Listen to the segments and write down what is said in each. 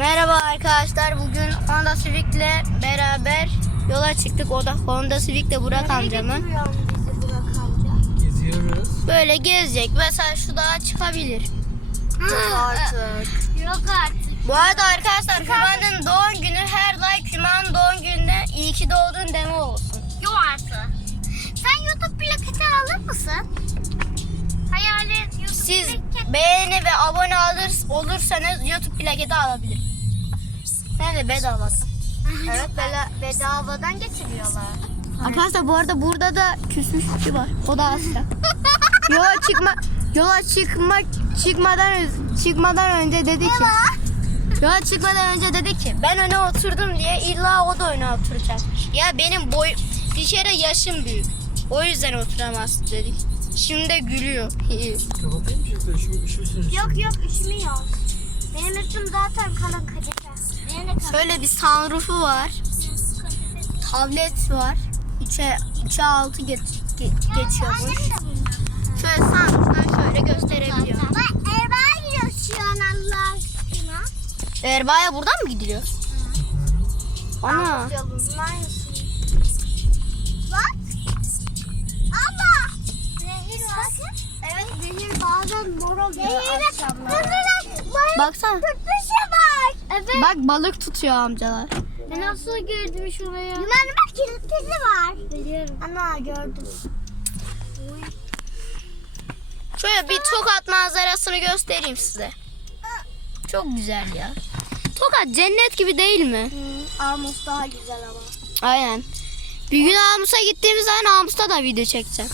Merhaba arkadaşlar. Bugün Honda Civic'le beraber yola çıktık. O da Honda Civic'le Burak amcamın. bizi Burak amca? Geziyoruz. Böyle gezecek. Mesela şu dağa çıkabilir. artık. Yok artık. Bu arada arkadaşlar Hüma'nın doğum günü her like Hüma'nın doğum gününe iyi ki doğdun deme olsun. Yok artık. Sen YouTube plaketi alır mısın? Hayali YouTube Siz plaketi. beğeni ve abone alır, olursanız YouTube plaketi alabilir. Sen de bedavası. Evet bela, bedavadan getiriyorlar. Arkadaşlar bu arada burada da küsmüş kişi var. O da Asya. yola çıkma yola çıkmak çıkmadan çıkmadan önce dedi ki yola çıkmadan önce dedi ki ben öne oturdum diye illa o da öne oturacak. Ya benim boy bir kere yaşım büyük. O yüzden oturamaz dedik. Şimdi de gülüyor. Kapatayım mı çocuklar? Şu, şu. Yok yok üşümüyor. Benim üstüm zaten kalın kalın. Şöyle bir sunroofu var. Tablet var. 3'e 3'e 6 geç, ge- geçiyormuş. Şöyle sunroof'tan şöyle gösterebiliyor. Bak Erbaa gidiyor şu an Allah aşkına. Buradan mı gidiliyor? Ana. Yolundan Bak. Abla. Nehir var. Evet nehir bazen mor oluyor akşamları. Baksana. Tutmuşa bak. Evet. Bak balık tutuyor amcalar. Ben nasıl girdim şuraya? Yumanın bak kilitli var. Biliyorum. Ana gördüm. Şöyle bir Tokat manzarasını göstereyim size. Çok güzel ya. Tokat cennet gibi değil mi? Amos daha güzel ama. Aynen. Bir gün Amus'a gittiğimiz zaman Amus'ta da video çekeceğim.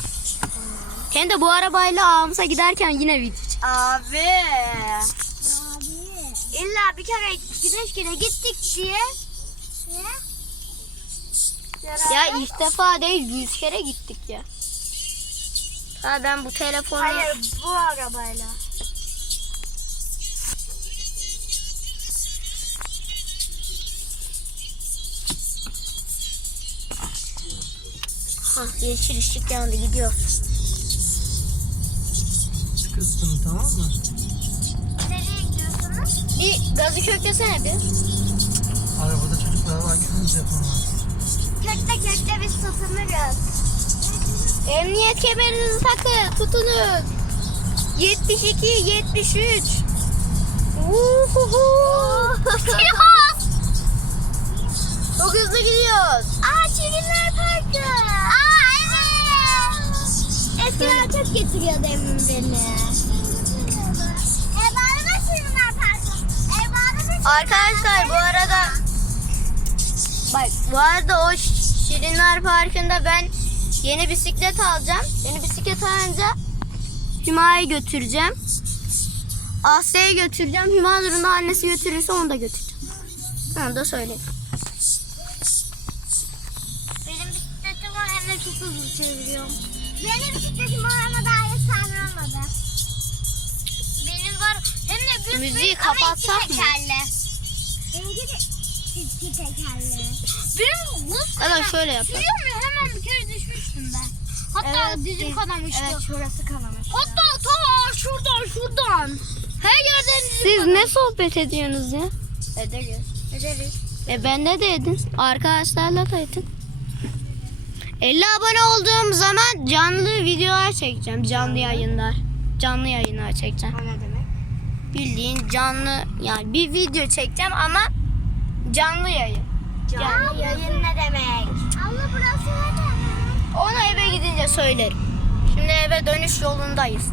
Hem de bu arabayla Amus'a giderken yine video çekeceğim. Abi. İlla bir kere güneş güne gittik diye. Ne? Ya ilk defa değil yüz kere gittik ya. Ha ben bu telefonu... Hayır bu arabayla. Ha, yeşil ışık yandı gidiyoruz. Kıstım tamam mı? Bir gazı köklesene bir. Arabada çocuklar var. Küfür yapamaz. Kökte kökte biz tutunuruz. Emniyet kemerinizi takın, tutunun. 72, 73. Uhuhu. Çok hızlı gidiyoruz. Aa Şirinler Parkı. Aa evet. Eskiden çok getiriyordu emin beni. Arkadaşlar bu arada bak bu arada o Şirinler Parkı'nda ben yeni bisiklet alacağım. Yeni bisiklet alınca Hüma'yı götüreceğim. Asya'yı götüreceğim. Hüma durumda annesi götürürse onu da götüreceğim. Onu da söyleyeyim. Benim bisikletim var hem de çok hızlı çeviriyorum. Benim bisikletim var ama daha tamir olmadı. Müziği kapatsak mı? tekerli. Benimki de iki tekerli. Benim buz Hemen şöyle yapalım. Sürüyor mu? Hemen bir kere düşmüştüm ben. Hatta Evet, dizim kanamıştı. evet, şurası kanamış. Hatta ta şuradan şuradan. Her yerden dizim Siz ne sohbet ediyorsunuz ya? Ederiz. Ederiz. E bende de edin. Arkadaşlarla da edin. 50 abone olduğum zaman canlı videolar çekeceğim. Canlı yayınlar. Canlı yayınlar çekeceğim. Demek? Bildiğin canlı yani bir video çekeceğim ama canlı yayın. Canlı yayın ne demek? Allah burası ne demek? Onu eve gidince söylerim. Şimdi eve dönüş yolundayız.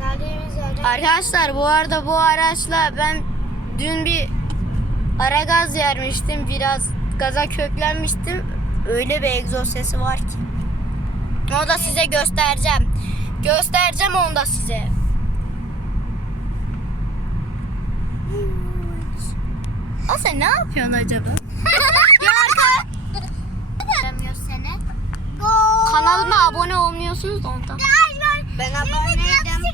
Yerden. Arkadaşlar bu arada bu araçla ben dün bir ara gaz yermiştim. Biraz gaza köklenmiştim. Öyle bir egzoz sesi var ki. Onu da size göstereceğim. Göstereceğim onu da size. Asya ne yapıyorsun acaba? seni. kanalıma abone olmuyorsunuz da ondan. Ben aboneydim.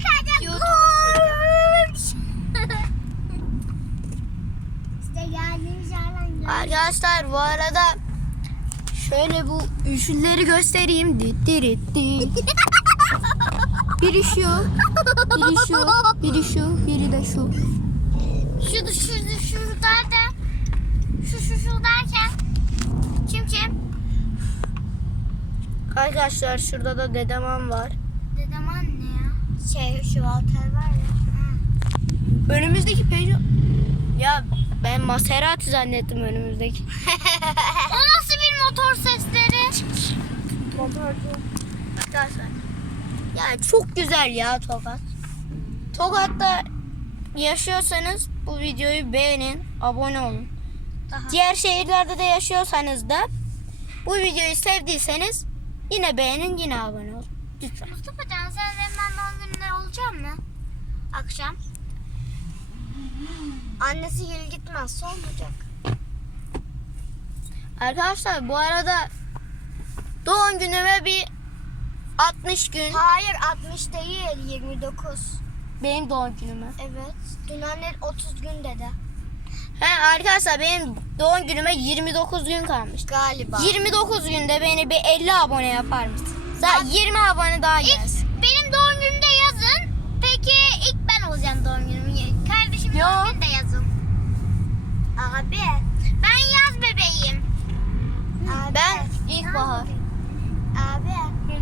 işte geldiğimiz yerden Arkadaşlar bu arada şöyle bu üçlüleri göstereyim. Dit dit dit. Biri şu, biri şu, biri şu, biri de şu. Şurada şurada şurada şu şu şu derken kim kim? Arkadaşlar şurada da dedemem var. Dedem anne ya. Şey şu Walter var ya. Önümüzdeki Peugeot. Ya ben Maserati zannettim önümüzdeki. o nasıl bir motor sesleri? Motorcu. Arkadaşlar. Ya çok güzel ya Tokat. Tokat'ta yaşıyorsanız bu videoyu beğenin, abone olun. Daha. Diğer şehirlerde de yaşıyorsanız da bu videoyu sevdiyseniz yine beğenin, yine abone olun. Lütfen. Mustafa Can sen benim ben doğum gününe olacak mı? Akşam. Annesi gel gitmezse olmayacak. Arkadaşlar bu arada doğum günüme bir 60 gün Hayır 60 değil 29. benim doğum günüme. Evet. Dün annen 30 gün dedi. He arkadaşlar benim doğum günüme 29 gün kalmış. Galiba. 29 günde beni bir 50 abone yapar mısın? Zaten 20 abone daha gelsin. Benim doğum günümde yazın. Peki ilk ben olacağım doğum günümü. Kardeşim Yo. doğum gününde yazın. Abi. Ben yaz bebeğim. Abi. Ben ilkbahar. Abi.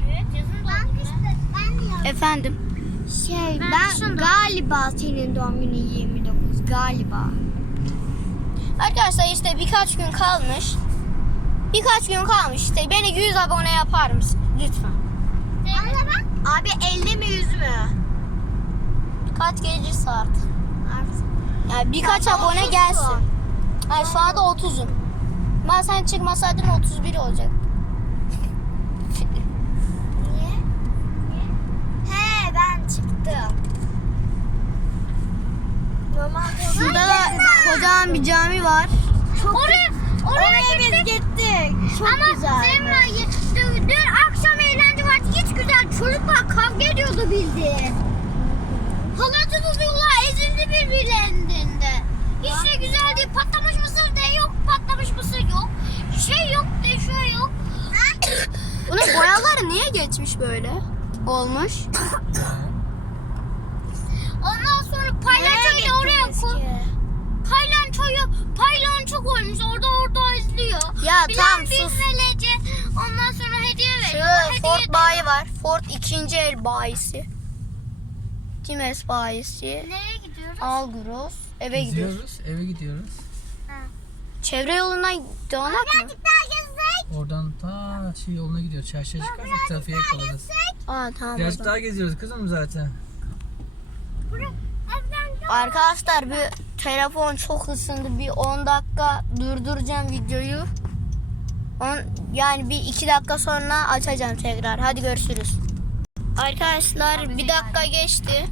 Evet yazın doğum günü. Ben de yazın. Efendim. Şey Ben ben, şunu- galiba senin doğum günü 29 galiba. Arkadaşlar işte birkaç gün kalmış. Birkaç gün kalmış işte beni 100 abone yapar mısın? Lütfen. Ben? Abi 50 mi 100 mü? Kaç gece saat? Artık. Yani birkaç abone 30 gelsin. Hayır şu anda 30'um. Ben sen çıkmasaydın 31 olacak. Niye? He ben çıktım. Normalde Şurada da kocaman bir cami var. oraya, oraya, biz gittik. Çok Ama güzel. Semra dün, dün akşam eğlence vardı. Hiç güzel. Çocuklar kavga ediyordu bildiğin. Halatı tutuyorlar. Ezildi birbirlerinde. Hiç de güzel değil. Patlamış mısır de yok. Patlamış mısır yok. Şey yok de şey yok. Bunun boyaları niye geçmiş böyle? Olmuş. Ondan sonra paylançoyu da oraya koy. Paylançoyu paylanço koymuş. Orada orada izliyor. Ya Bilen tamam, sus. velece. Ondan sonra hediye veriyor. Hediye Ford diyor. bayi var. Ford ikinci el bayisi. Times bayisi. Nereye gidiyoruz? Algros. Eve gidiyoruz. Gidiyoruz, eve gidiyoruz. Çevre yolundan dağınak mı? daha gezsek. Oradan ta şey yoluna gidiyoruz. Çarşıya çıkarsak trafiğe kalırız. Aa tamam. Birazcık daha geziyoruz kızım zaten. Evden Arkadaşlar bir telefon çok ısındı. Bir 10 dakika durduracağım videoyu. On, yani bir 2 dakika sonra açacağım tekrar. Hadi görüşürüz. Arkadaşlar bir dakika geçti.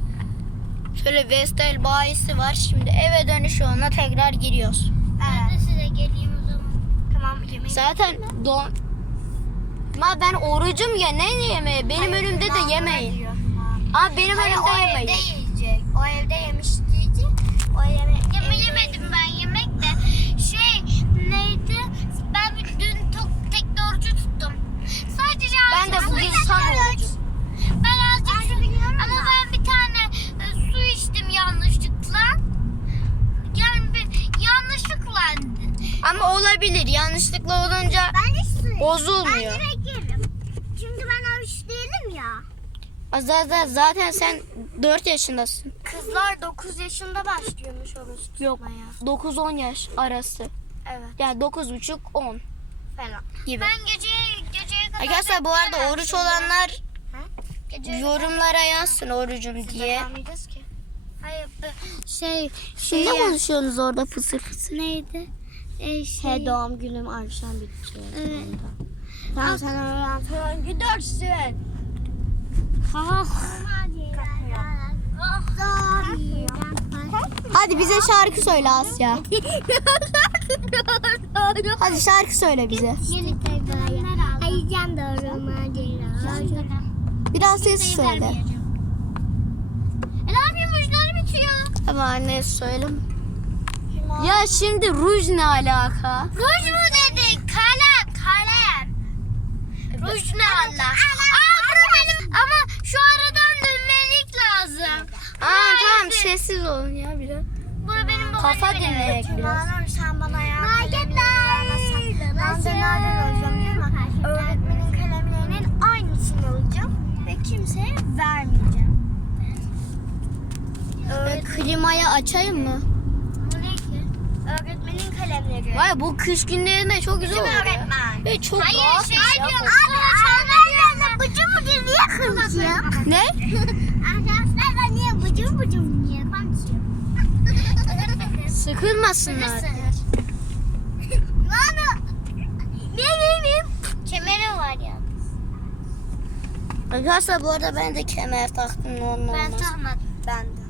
Şöyle Vestel bayisi var. Şimdi eve dönüş yoluna tekrar giriyoruz. Ben de size geleyim o zaman. Tamam yemeği. Zaten don... Ma ben orucum ya ne yemeği? Benim önümde de yemeyin. Aa benim Hayır, önümde o yemeyin. evde yiyecek. O evde yemiştiydi. O yeme Yeme yemedim ben yemek de. Şey neydi? Ben dün tok, tek orucu tuttum. Sadece Ben de bugün içtim. orucum. Ben azıcık su ama ben bir tane e, su içtim yanlışlıkla. Yani bir yanlışlıkla. Ama olabilir. Yanlışlıkla olunca Ben de su bozulmuyor. direkt yerim. Çünkü ben oruç değilim ya. Zaten, zaten sen 4 yaşındasın. Kızlar 9 yaşında başlıyormuş oruç Yok. tutmaya. 9-10 yaş arası. Evet Yani 9,5-10 falan. gibi. Ben gece geceye kadar Arkadaşlar bu arada oruç olanlar Geceye yorumlara yazsın orucum diye. Devam ki. Hayır bu- şey şey ne konuşuyorsunuz orada fısır fısır? neydi? Ee, şey, He doğum günüm akşam bitiyor. Evet. Tamam sen öğlen falan gidersin. Ah. Hadi bize şarkı söyle Asya. Hadi şarkı söyle bize. Biraz ses söyle. E ne yapayım uçları bitiyor. Ama anne söyle. Ya şimdi ruj ne alaka? Ruj mu dedin? Kalem, kalem. Ruj ne Allah? Aa. Ama şu dönmem Aa tamam sessiz olun ya biraz. Bura benim babam Kafa evi. dinleyek biraz. Tırmanır sen bana ya. Marketler. Ben de nereden alacağım biliyor musun? Öğretmenin kalemlerinin aynısını alacağım. Ve kimseye vermeyeceğim. Ve klimayı açayım mı? Bu ne ki? Öğretmenin kalemleri. Vay bu kış günlerinde çok güzel Değil mi oluyor. öğretmen? Ve çok Hayır, şey ya. diyorum. Abi bıcı niye kırmızı? Ne? Arkadaşlar ben niye bıcım bıcım niye konuşuyorum? Sıkılmasınlar. Bana. Ne bileyim. Kemeri var ya. Arkadaşlar bu arada ben de kemer taktım normal Ben takmadım. Ben de.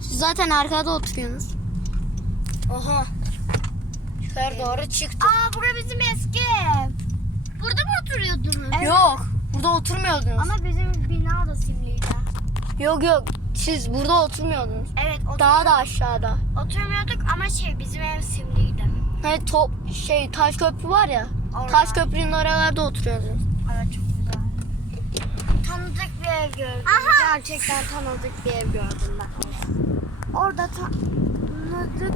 Siz zaten arkada oturuyorsunuz. Oha. Yukarı doğru çıktı. Aa bura bizim eski ev. Burada mı oturuyordunuz? Yok. Burada oturmuyordunuz. Ama bizim bina da simliydi. Yok yok. Siz burada oturmuyordunuz. Evet otur- Daha da aşağıda. oturmuyorduk ama şey bizim ev simliydi. Hani top şey taş köprü var ya. Orada. Taş köprünün oralarda oturuyordunuz. Evet çok güzel. Tanıdık bir ev gördüm. Gerçekten tanıdık bir ev gördüm ben. Orada tanıdık...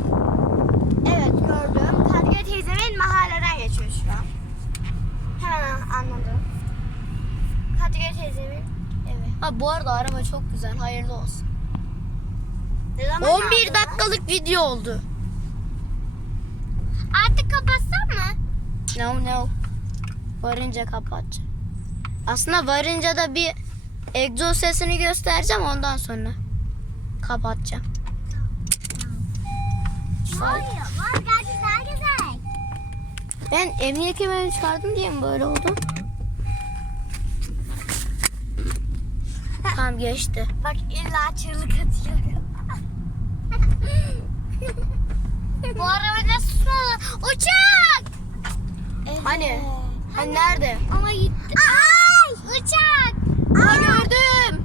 Evet gördüm. Kadriye teyzemin mahalleden geçiyor şu an. Hemen anladım. Kadriye teyzemin evi. Ha bu arada araba çok güzel. Hayırlı olsun. Ne zaman 11 aldın? dakikalık video oldu. Artık kapatsam mı? No no. Varınca kapatacağım. Aslında varınca da bir egzoz sesini göstereceğim ondan sonra kapatacağım. Var ya var daha güzel. Ben emniyet kemerini çıkardım diye mi böyle oldu? Tamam geçti. Bak illa çığlık atıyorum. Bu araba nasıl? Uçak! Hani? Hani nerede? Ama gitti. Ay! Uçak! Ha gördüm.